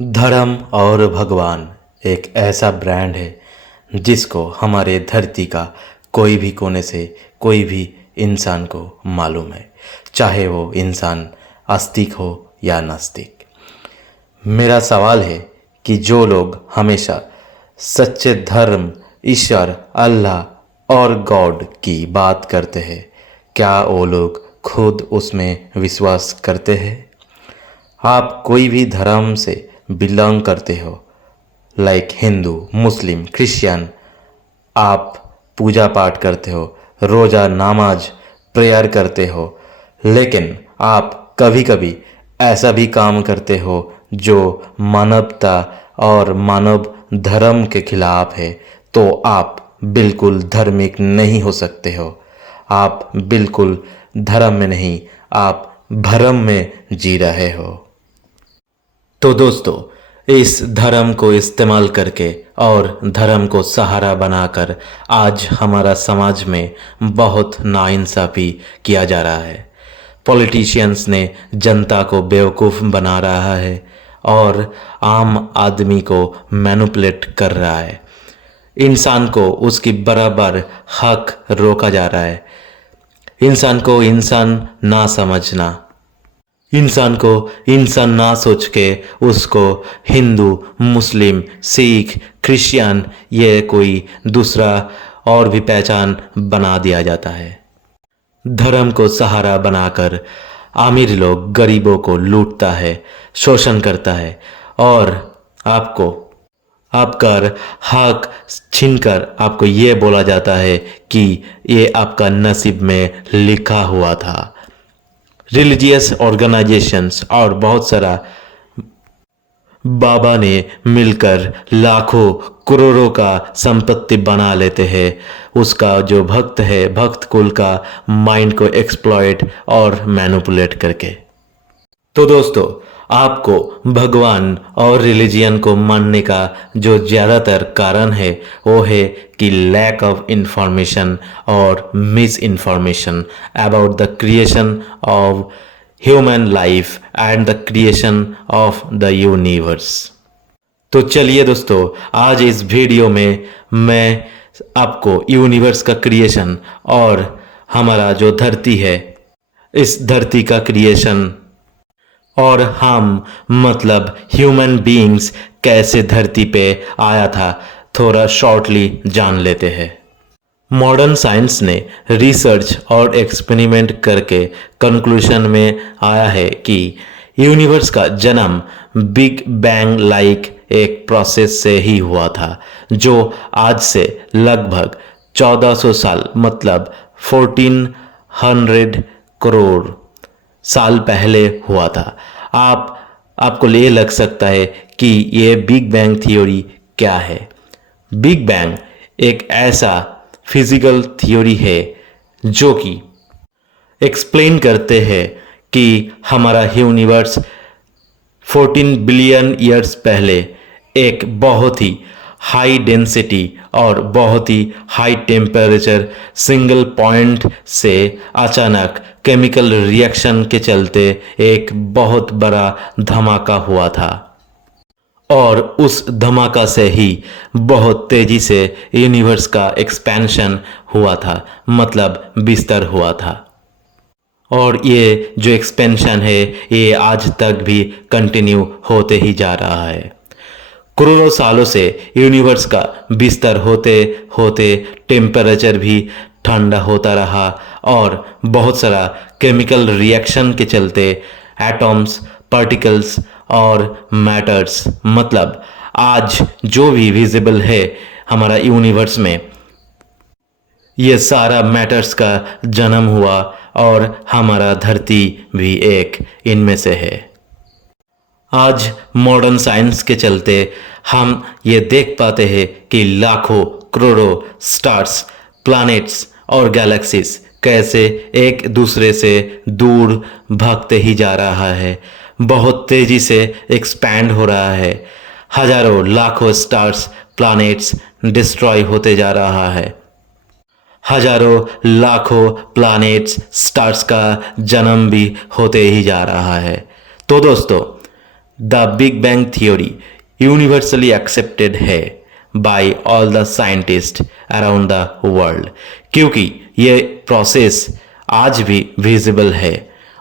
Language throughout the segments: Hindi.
धर्म और भगवान एक ऐसा ब्रांड है जिसको हमारे धरती का कोई भी कोने से कोई भी इंसान को मालूम है, चाहे वो इंसान आस्तिक हो या नास्तिक। मेरा सवाल है कि जो लोग हमेशा सच्चे धर्म, ईश्वर, अल्लाह और गॉड की बात करते हैं, क्या वो लोग खुद उसमें विश्वास करते हैं? आप कोई भी धर्म से बिलोंग करते हो, लाइक हिंदू, मुस्लिम, क्रिश्चियन, आप पूजा पाठ करते हो, रोज़ा, नमाज, प्रेयर करते हो, लेकिन आप कभी कभी ऐसा भी काम करते हो जो मानवता और मानव धर्म के खिलाफ है, तो आप बिल्कुल धार्मिक नहीं हो सकते हो। आप बिल्कुल धर्म में नहीं, आप भरम में जी रहे हो। तो दोस्तों, इस धर्म को इस्तेमाल करके और धर्म को सहारा बनाकर आज हमारा समाज में बहुत नाइंसाफ़ी किया जा रहा है। पॉलिटिशियंस ने जनता को बेवकूफ़ बना रहा है और आम आदमी को मैनिपुलेट कर रहा है। इंसान को उसकी बराबर हक रोका जा रहा है। इंसान को इंसान ना समझना, इंसान को इंसान ना सोच के उसको हिंदू, मुस्लिम, सिख, क्रिश्चियन ये कोई दूसरा और भी पहचान बना दिया जाता है। धर्म को सहारा बनाकर अमीर लोग गरीबों को लूटता है, शोषण करता है और आपको आपका हक छीनकर आपको ये बोला जाता है कि ये आपका नसीब में लिखा हुआ था। रिलीजियस ऑर्गेनाइजेशंस और बहुत सारा बाबा ने मिलकर लाखों करोड़ों का संपत्ति बना लेते हैं। उसका जो भक्त है, भक्त कुल का माइंड को एक्सप्लॉइट और मैनिपुलेट करके। तो दोस्तों, आपको भगवान और रिलीजियन को मानने का जो ज़्यादातर कारण है वो है कि लैक ऑफ इंफॉर्मेशन और miss information about the creation of human life and the creation of the universe. तो चलिए दोस्तों, आज इस वीडियो में मैं आपको यूनिवर्स का क्रिएशन और हमारा जो धरती है, इस धरती का क्रिएशन और हम मतलब ह्यूमन बीइंग्स कैसे धरती पे आया था, थोड़ा शॉर्टली जान लेते हैं। मॉडर्न साइंस ने रिसर्च और एक्सपेरिमेंट करके कंक्लूजन में आया है कि यूनिवर्स का जन्म बिग बैंग लाइक एक प्रोसेस से ही हुआ था, जो आज से लगभग 1400 साल मतलब 1400 करोड़ साल पहले हुआ था। आपको ये लग सकता है कि ये बिग बैंग थ्योरी क्या है। बिग बैंग एक ऐसा फिजिकल थ्योरी है जो कि एक्सप्लेन करते हैं कि हमारा यूनिवर्स 14 बिलियन ईयर्स पहले एक बहुत ही हाई डेंसिटी और बहुत ही हाई टेम्परेचर सिंगल पॉइंट से अचानक केमिकल रिएक्शन के चलते एक बहुत बड़ा धमाका हुआ था और उस धमाका से ही बहुत तेजी से यूनिवर्स का एक्सपेंशन हुआ था, मतलब विस्तार हुआ था। और ये जो एक्सपेंशन है ये आज तक भी कंटिन्यू होते ही जा रहा है। करोड़ों सालों से यूनिवर्स का विस्तार होते होते टेम्परेचर भी ठंडा होता रहा और बहुत सारा केमिकल रिएक्शन के चलते एटॉम्स, पार्टिकल्स और मैटर्स, मतलब आज जो भी विजिबल है हमारा यूनिवर्स में, ये सारा मैटर्स का जन्म हुआ और हमारा धरती भी एक इनमें से है। आज मॉडर्न साइंस के चलते हम ये देख पाते हैं कि लाखों करोड़ों स्टार्स, प्लैनेट्स और गैलेक्सीज कैसे एक दूसरे से दूर भागते ही जा रहा है, बहुत तेजी से एक्सपैंड हो रहा है। हजारों लाखों स्टार्स, प्लैनेट्स डिस्ट्रॉय होते जा रहा है। हजारों लाखों प्लैनेट्स, स्टार्स का जन्म भी होते ही जा रहा है। तो दोस्तों, the big bang theory universally accepted है by all the scientist around the world, क्योंकि ये प्रोसेस आज भी विजिबल है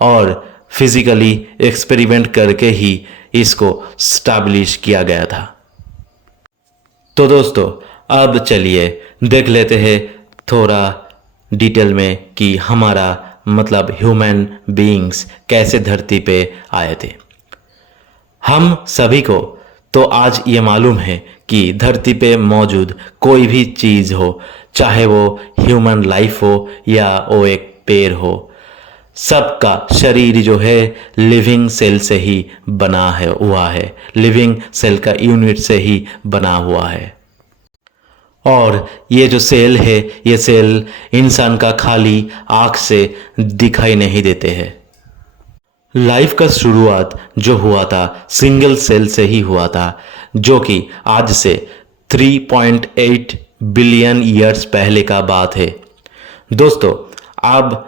और फिजिकली एक्सपेरिमेंट करके ही इसको स्टैब्लिश किया गया था। तो दोस्तों अब चलिए देख लेते हैं थोड़ा डिटेल में कि हमारा मतलब ह्यूमन बीइंग्स कैसे धरती पे आए थे। हम सभी को तो आज ये मालूम है कि धरती पे मौजूद कोई भी चीज़ हो, चाहे वो ह्यूमन लाइफ हो या वो एक पेड़ हो, सबका शरीर जो है लिविंग सेल से ही बना हुआ है, लिविंग सेल का यूनिट से ही बना हुआ है। और ये जो सेल है, ये सेल इंसान का खाली आँख से दिखाई नहीं देते हैं। लाइफ का शुरुआत जो हुआ था सिंगल सेल से ही हुआ था, जो कि आज से 3.8 बिलियन ईयर्स पहले का बात है। दोस्तों अब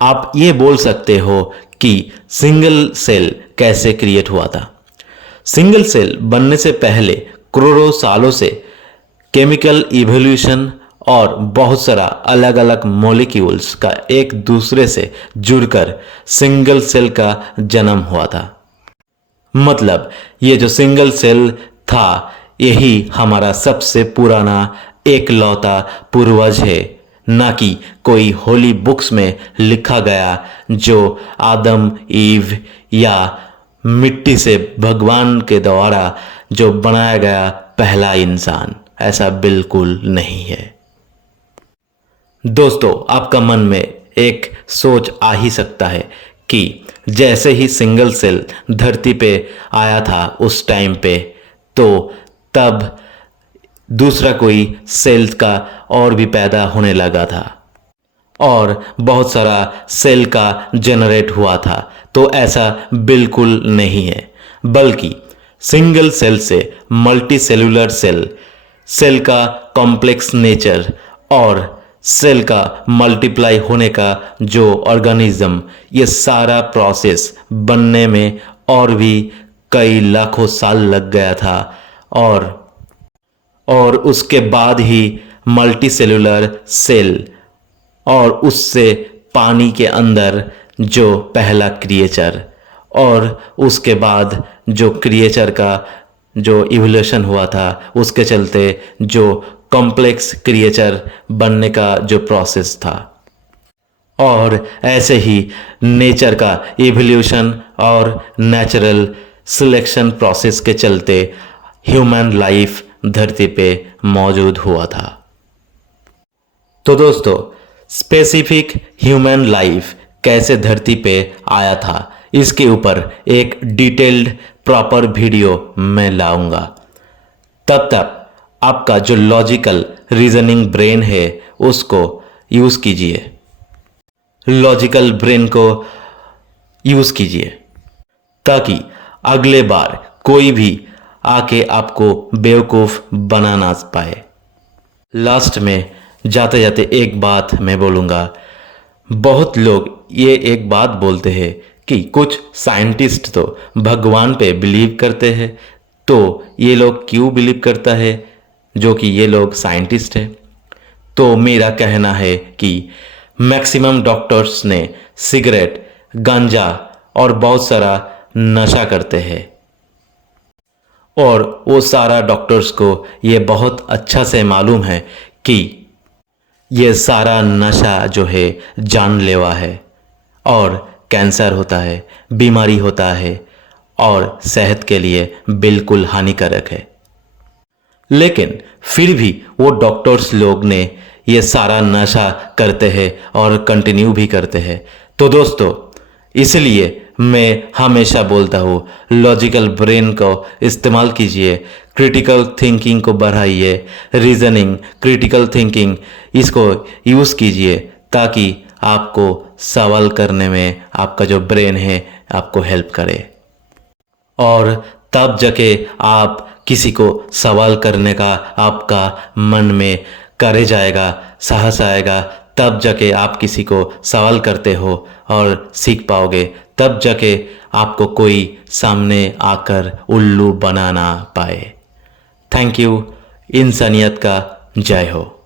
आप ये बोल सकते हो कि सिंगल सेल कैसे क्रिएट हुआ था। सिंगल सेल बनने से पहले करोड़ों सालों से केमिकल इवोल्यूशन और बहुत सारा अलग अलग मॉलिक्यूल्स का एक दूसरे से जुड़कर सिंगल सेल का जन्म हुआ था। मतलब ये जो सिंगल सेल था यही हमारा सबसे पुराना एकलौता पूर्वज है, ना कि कोई होली बुक्स में लिखा गया जो आदम ईव या मिट्टी से भगवान के द्वारा जो बनाया गया पहला इंसान। ऐसा बिल्कुल नहीं है। दोस्तों आपका मन में एक सोच आ ही सकता है कि जैसे ही सिंगल सेल धरती पे आया था उस टाइम पे, तो तब दूसरा कोई सेल का और भी पैदा होने लगा था और बहुत सारा सेल का जनरेट हुआ था। तो ऐसा बिल्कुल नहीं है, बल्कि सिंगल सेल से मल्टी सेलुलर सेल, सेल का कॉम्प्लेक्स नेचर और सेल का मल्टीप्लाई होने का जो ऑर्गेनिज्म, ये सारा प्रोसेस बनने में और भी कई लाखों साल लग गया था। और उसके बाद ही मल्टी सेलुलर सेल और उससे पानी के अंदर जो पहला क्रिएचर, और उसके बाद जो क्रिएचर का जो इवोल्यूशन हुआ था उसके चलते जो कॉम्प्लेक्स क्रिएचर बनने का जो प्रोसेस था, और ऐसे ही नेचर का इवोल्यूशन और नेचुरल सिलेक्शन प्रोसेस के चलते ह्यूमन लाइफ धरती पे मौजूद हुआ था। तो दोस्तों स्पेसिफिक ह्यूमन लाइफ कैसे धरती पे आया था, इसके ऊपर एक डिटेल्ड प्रॉपर वीडियो मैं लाऊंगा। तब तक आपका जो लॉजिकल रीजनिंग ब्रेन है उसको यूज कीजिए, लॉजिकल ब्रेन को यूज कीजिए, ताकि अगले बार कोई भी आके आपको बेवकूफ बना ना पाए। लास्ट में जाते जाते एक बात मैं बोलूँगा। बहुत लोग ये एक बात बोलते हैं कि कुछ साइंटिस्ट तो भगवान पे बिलीव करते हैं, तो ये लोग क्यों बिलीव करता है जो कि ये लोग साइंटिस्ट हैं? तो मेरा कहना है कि मैक्सिमम डॉक्टर्स ने सिगरेट, गांजा और बहुत सारा नशा करते हैं, और वो सारा डॉक्टर्स को ये बहुत अच्छा से मालूम है कि ये सारा नशा जो है जानलेवा है और कैंसर होता है, बीमारी होता है और सेहत के लिए बिल्कुल हानिकारक है। लेकिन फिर भी वो डॉक्टर्स लोग ने ये सारा नशा करते हैं और कंटिन्यू भी करते हैं। तो दोस्तों इसलिए मैं हमेशा बोलता हूँ लॉजिकल ब्रेन को इस्तेमाल कीजिए, क्रिटिकल थिंकिंग को बढ़ाइए, रीजनिंग, क्रिटिकल थिंकिंग इसको यूज़ कीजिए, ताकि आपको सवाल करने में आपका जो ब्रेन है आपको हेल्प करे। और तब जाके आप किसी को सवाल करने का आपका मन में करे जाएगा, साहस आएगा, तब जाके आप किसी को सवाल करते हो और सीख पाओगे, तब जाके आपको कोई सामने आकर उल्लू बना ना पाए। Thank you. इंसानियत का जय हो।